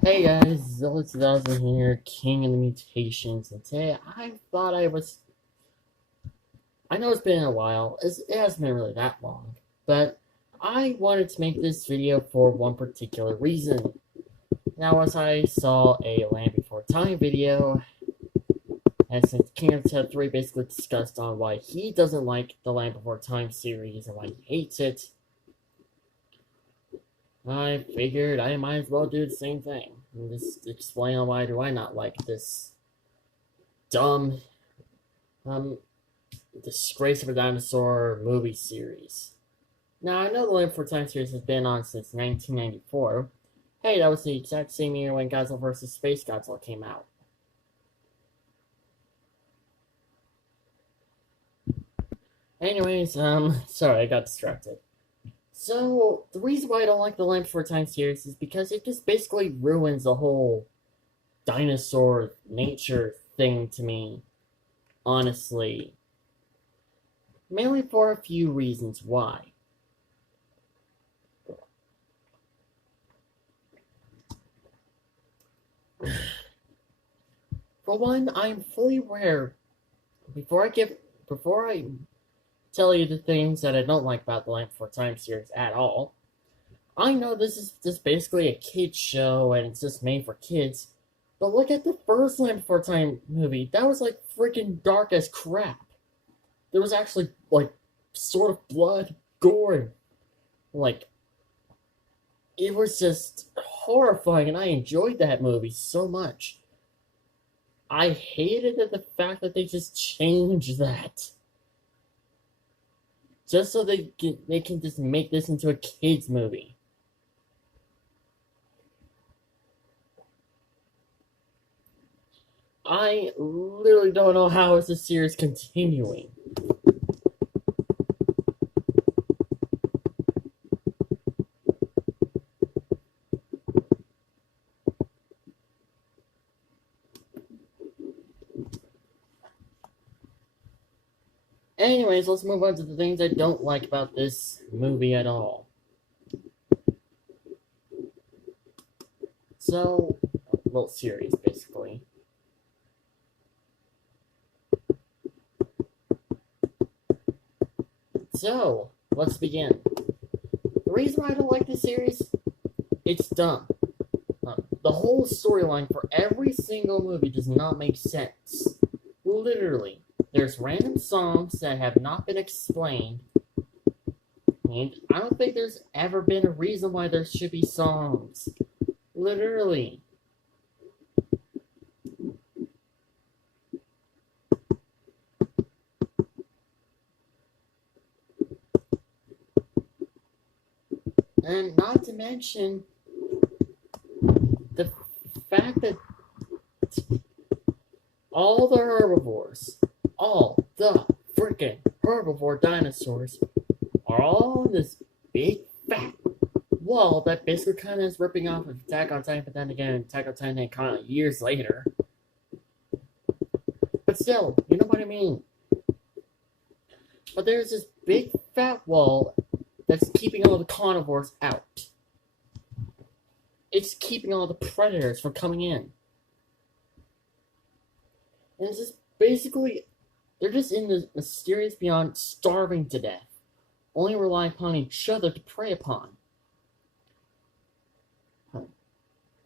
Hey guys, Zilla2000 here, King of the Mutations, and today I know it's been a while, it hasn't been really that long, but I wanted to make this video for one particular reason. Now, as I saw a Land Before Time video, and since King of the 3 basically discussed on why he doesn't like the Land Before Time series and why he hates it, I figured I might as well do the same thing, and just explain on why do I not like this dumb um, Disgrace of a Dinosaur movie series. Now, I know the Land Before Time series has been on since 1994. Hey, that was the exact same year when Godzilla vs. Space Godzilla came out. Anyways, sorry, I got distracted. So, the reason why I don't like the Land Before Time series is because it just basically ruins the whole dinosaur nature thing to me, honestly. Mainly for a few reasons why. For one, I'm fully aware before I tell you the things that I don't like about the Land Before Time series at all. I know this is just basically a kids show and it's just made for kids, but look at the first Land Before Time movie. That was like freaking dark as crap. There was actually like sort of blood, gore, and like it was just horrifying, and I enjoyed that movie so much. I hated the fact that they just changed that just so they can just make this into a kids movie. I literally don't know how is this series continuing. Anyways, let's move on to the things I don't like about this movie at all. So, well, series basically. So, let's begin. The reason why I don't like this series, it's dumb. The whole storyline for every single movie does not make sense. Literally. There's random songs that have not been explained, and I don't think there's ever been a reason why there should be songs. Literally. And not to mention the fact that all the herbivores, all the freaking herbivore dinosaurs, are all in this big fat wall that basically kind of is ripping off of Attack on Titan, but then again, Attack on Titan kind of years later. But still, you know what I mean. But there's this big fat wall that's keeping all the carnivores out. It's keeping all the predators from coming in. And it's just basically, they're just in the mysterious beyond, starving to death, only relying upon each other to prey upon.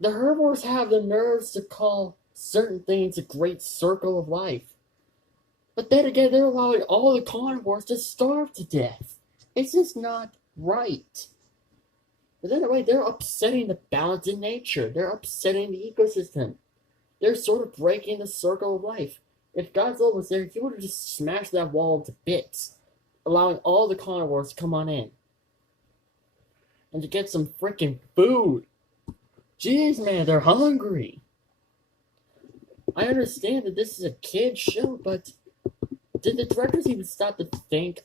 The herbivores have the nerves to call certain things a great circle of life. But then again, they're allowing all the carnivores to starve to death. It's just not right. But then way, they're upsetting the balance in nature. They're upsetting the ecosystem. They're sort of breaking the circle of life. If Godzilla was there, he would have just smashed that wall into bits, allowing all the carnivores to come on in. And to get some freaking food. Jeez, man, they're hungry. I understand that this is a kid's show, but did the directors even stop to think?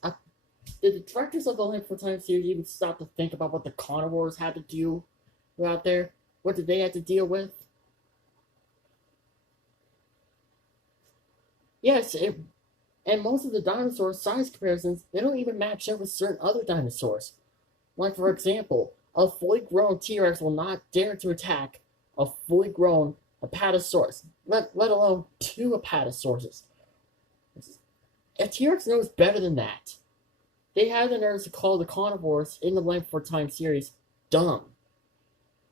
Did the directors of the Land Before Time series even stop to think about what the carnivores had to do out there? What did they have to deal with? Yes, and most of the dinosaur size comparisons, they don't even match up with certain other dinosaurs. Like, for example, a fully grown T-Rex will not dare to attack a fully grown apatosaurus, let alone two apatosauruses. A T-Rex knows better than that. They had the nerves to call the carnivores in the Land Before Time series dumb.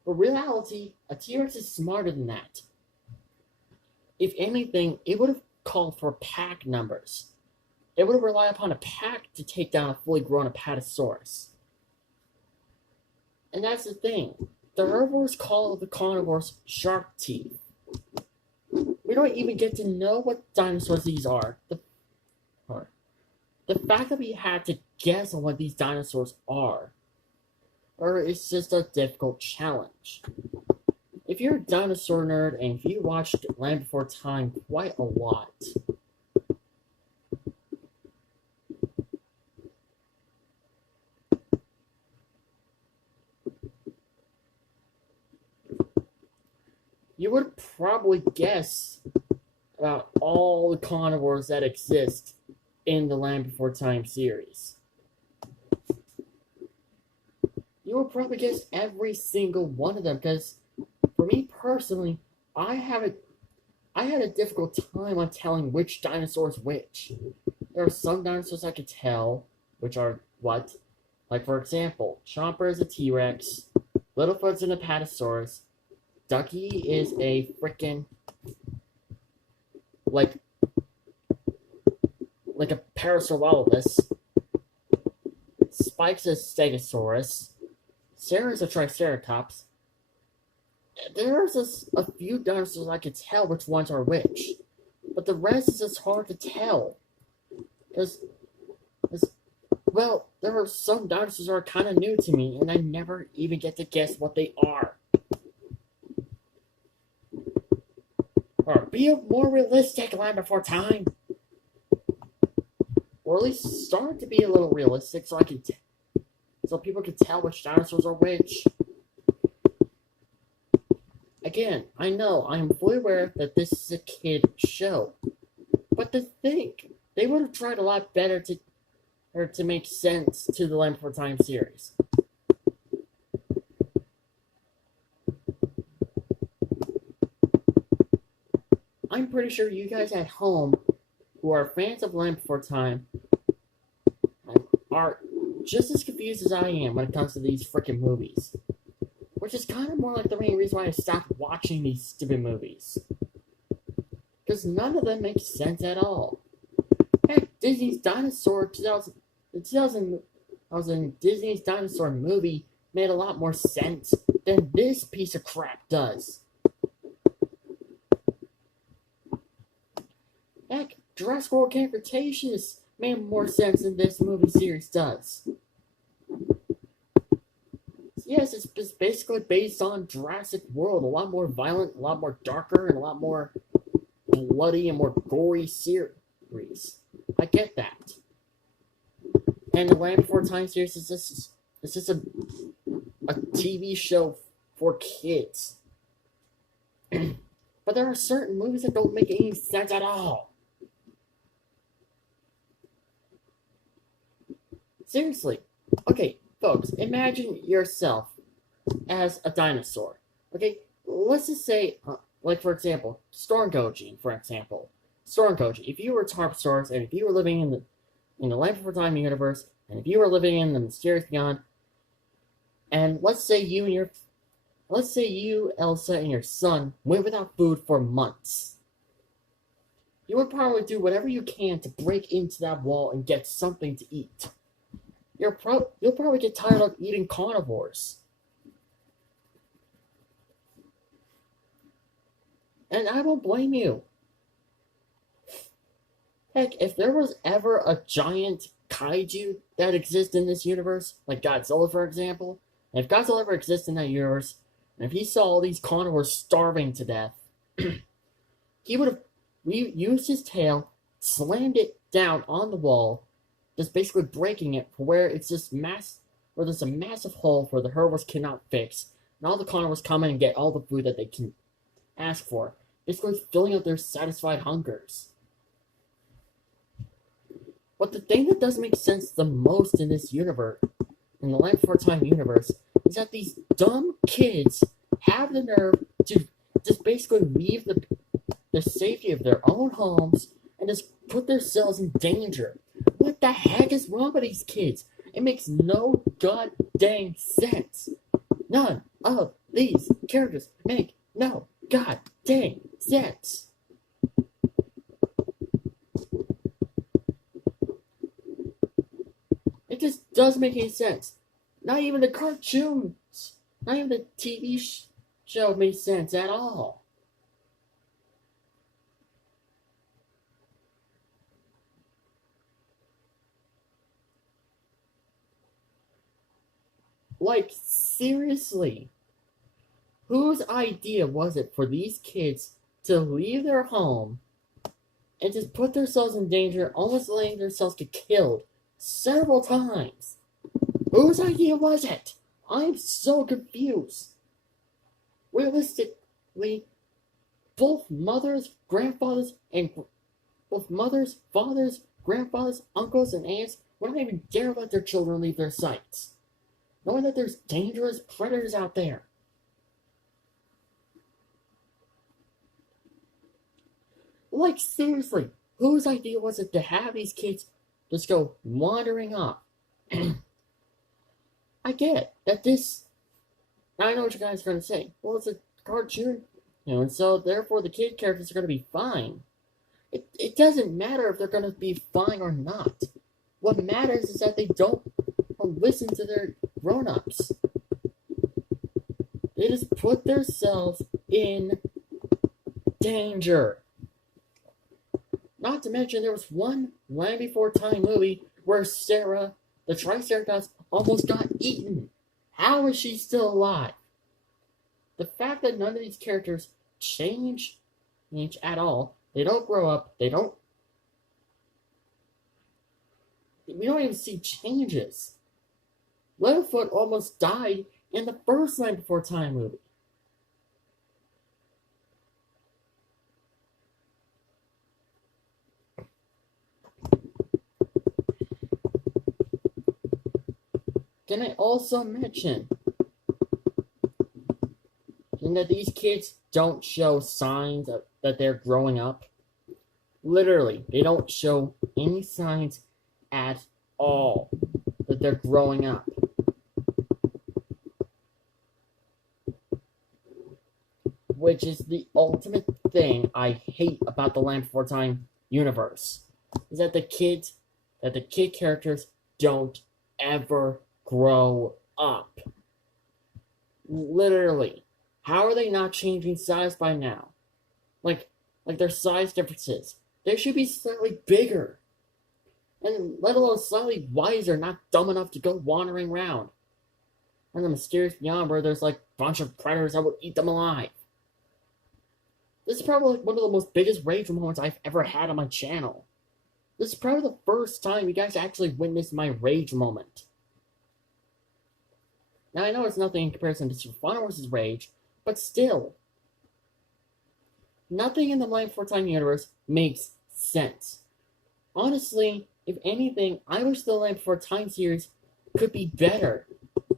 But reality, a T-Rex is smarter than that. If anything, it would have called for pack numbers. It would have relied upon a pack to take down a fully grown apatosaurus. And that's the thing. The herbivores call the carnivores shark teeth. We don't even get to know what dinosaurs these are. The fact that we had to guess on what these dinosaurs are, or it's just a difficult challenge. If you're a dinosaur nerd and if you watched Land Before Time quite a lot, you would probably guess about all the carnivores that exist in the Land Before Time series. You would probably guess every single one of them, because for me personally, I had a difficult time on telling which dinosaur is which. There are some dinosaurs I could tell which are what. Like, for example, Chomper is a T-Rex, Littlefoot's an Apatosaurus, Ducky is a frickin' like a Parasaurolophus, Spike's a Stegosaurus, Sarah's a Triceratops. There's a few dinosaurs I could tell which ones are which, but the rest is just hard to tell. Well, there are some dinosaurs that are kind of new to me, and I never even get to guess what they are. Or be a more realistic Land Before Time. Or at least start to be a little realistic so so people can tell which dinosaurs are which. Again, I know, I am fully aware that this is a kid show. But to think, they would have tried a lot better to make sense to the Land Before Time series. I'm pretty sure you guys at home who are fans of Land Before Time are just as confused as I am when it comes to these freaking movies. Which is kind of more like the main reason why I stopped watching these stupid movies. Because none of them make sense at all. Heck, Disney's Dinosaur 2000 Disney's Dinosaur movie made a lot more sense than this piece of crap does. Heck, Jurassic World Camp Cretaceous made more sense than this movie series does. Yes, it's basically based on Jurassic World, a lot more violent, a lot more darker, and a lot more bloody and more gory series. I get that. And the Land Before Time series is just a TV show for kids. But there are certain movies that don't make any sense at all. Seriously. Okay, folks, imagine yourself as a dinosaur. Okay, let's just say, like for example, Stormgoji, for example. Stormgoji, if you were a Tarbosaurus, and if you were living in the Land Before Time universe, and if you were living in the Mysterious Beyond, and let's say you, Elsa, and your son went without food for months. You would probably do whatever you can to break into that wall and get something to eat. You'll probably get tired of eating carnivores. And I don't blame you. Heck, if there was ever a giant kaiju that exists in this universe, like Godzilla for example, and if Godzilla ever exists in that universe, and if he saw all these carnivores starving to death, he would have used his tail, slammed it down on the wall, just basically breaking it for where it's just where there's a massive hole where the herbivores cannot fix, and all the carnivores come in and get all the food that they can ask for, basically filling out their satisfied hungers. But the thing that doesn't make sense the most in this universe, in the Land Before Time universe, is that these dumb kids have the nerve to just basically leave the safety of their own homes and just put themselves in danger. What the heck is wrong with these kids? It makes no god dang sense. None of these characters make no god dang sense. It just doesn't make any sense. Not even the cartoons, not even the TV show made sense at all. Like, seriously, whose idea was it for these kids to leave their home and just put themselves in danger, almost letting themselves get killed several times? Whose idea was it? I'm so confused. Realistically, both mothers, grandfathers, and both mothers, fathers, grandfathers, uncles, and aunts would not even dare let their children leave their sights, knowing that there's dangerous predators out there. Like, seriously, whose idea was it to have these kids just go wandering off? I get that this. I know what you guys are going to say. Well, it's a cartoon, and so therefore the kid characters are going to be fine. It doesn't matter if they're going to be fine or not. What matters is that they don't listen to their grown-ups. They just put themselves in danger. Not to mention, there was one Land Before Time movie where Sarah, the Triceratops, almost got eaten. How is she still alive? The fact that none of these characters change at all, they don't grow up, we don't even see changes. Littlefoot almost died in the first Land Before Time movie. Can I also mention that these kids don't show signs that they're growing up? Literally, they don't show any signs at all that they're growing up. Which is the ultimate thing I hate about the Land Before Time universe. Is that the kid characters don't ever grow up. Literally. How are they not changing size by now? Like their size differences. They should be slightly bigger. And let alone slightly wiser, not dumb enough to go wandering around. And the mysterious beyond where there's like a bunch of predators that will eat them alive. This is probably one of the most biggest rage moments I've ever had on my channel. This is probably the first time you guys actually witnessed my rage moment. Now, I know it's nothing in comparison to Super Final vs. Rage, but still. Nothing in the Land Before Time universe makes sense. Honestly, if anything, I wish the Land Before Time series could be better.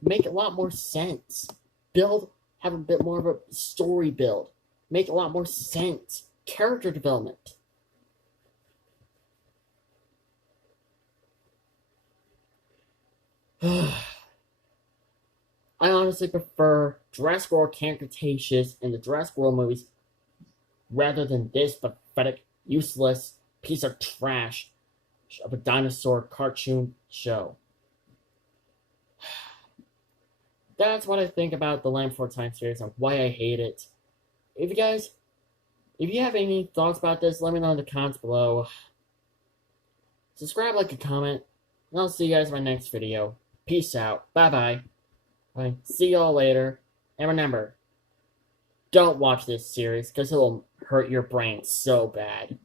Make a lot more sense. Have a bit more of a story build. Make a lot more sense. Character development. I honestly prefer Jurassic World Camp Cretaceous and the Jurassic World movies rather than this pathetic, useless piece of trash of a dinosaur cartoon show. That's what I think about the Land Before Time series and why I hate it. If you have any thoughts about this, let me know in the comments below. Subscribe, like, and comment, and I'll see you guys in my next video. Peace out. Bye-bye. Bye. See y'all later. And remember, don't watch this series, because it'll hurt your brain so bad.